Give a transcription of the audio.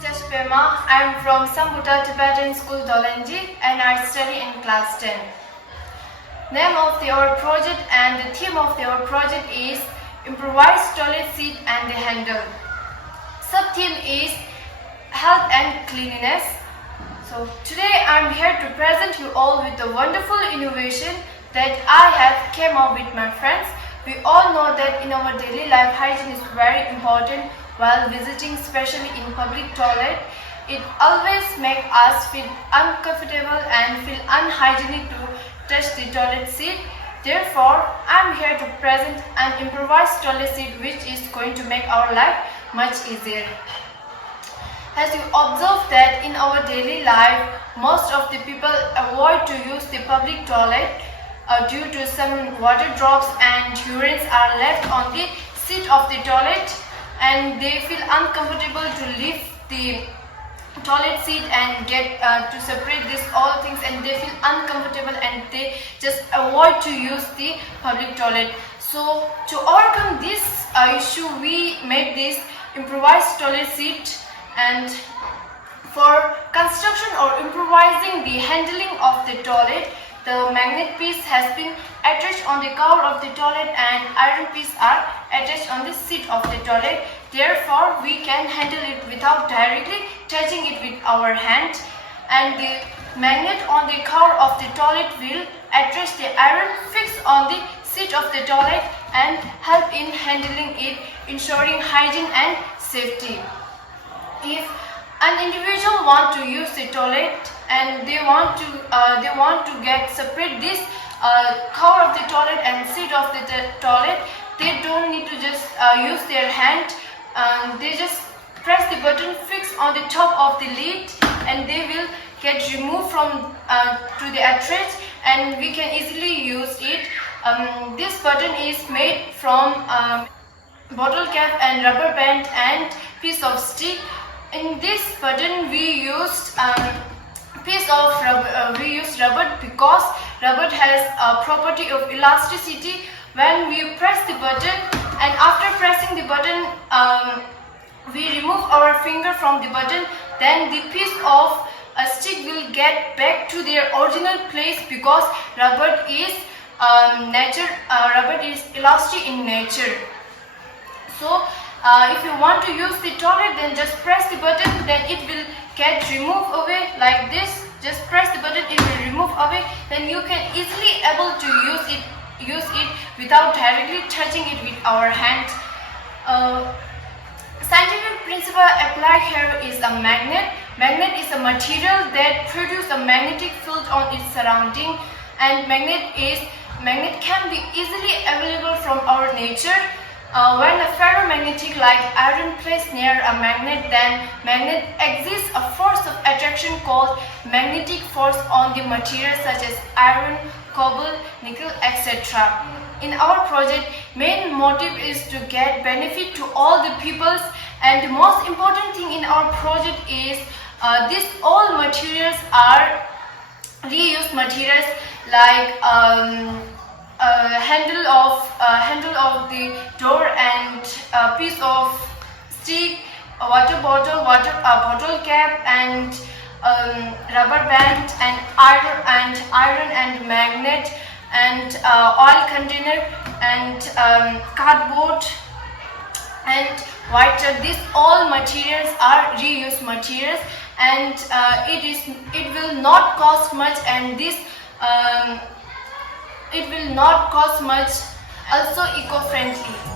Tashi Pema. I am from Sambhota Tibetan school Dholanji and I study in class 10. Name of our project and the theme of our project is Improvised toilet seat and the handle. Sub-theme is Health and Cleanliness. So today I am here to present you all with the wonderful innovation that I have came up with my friends. We all know that in our daily life hygiene is very important while visiting, especially in public toilet. It always makes us feel uncomfortable and feel unhygienic to touch the toilet seat. Therefore, I am here to present an improvised toilet seat which is going to make our life much easier. As you observe that in our daily life, most of the people avoid to use the public toilet due to some water drops and urines are left on the seat of the toilet, and they feel uncomfortable to leave the toilet seat and get to separate this all things, and they feel uncomfortable and they just avoid to use the public toilet. So to overcome this issue, we made this improvised toilet seat. And for construction or improvising the handling of the toilet, the magnet piece has been attached on the cover of the toilet and iron piece are attached on the seat of the toilet. Therefore, we can handle it without directly touching it with our hand. And the magnet on the cover of the toilet will attach the iron fixed on the seat of the toilet and help in handling it, ensuring hygiene and safety. If an individual want to use the toilet and they want to get separate this cover of the toilet and seat of the toilet, they don't need to just use their hand. They just press the button fixed on the top of the lid and they will get removed from to the attach, and we can easily use it. This button is made from bottle cap and rubber band and piece of stick. In this button we used rubber because rubber has a property of elasticity. When we press the button and after pressing the button we remove our finger from the button, then the piece of a stick will get back to their original place because rubber is elastic in nature. So if you want to use the toilet, then just press the button, then it will get removed away like this. Just press the button, it will remove away. Then you can easily able to use it without directly touching it with our hand. Scientific principle applied here is a magnet. Magnet is a material that produces a magnetic field on its surrounding, and magnet can be easily available from our nature. When a ferromagnetic like iron placed near a magnet, then magnet exists a force of attraction called magnetic force on the materials such as iron, cobalt, nickel, etc. In our project, main motive is to get benefit to all the peoples, and the most important thing in our project is these all materials are reused materials like handle of the door and a piece of stick, a water bottle, bottle cap, and rubber band, and iron and magnet, and oil container, and cardboard, and white chalk. These all materials are reused materials, and it will not cost much, and this it will not cost much, also eco-friendly.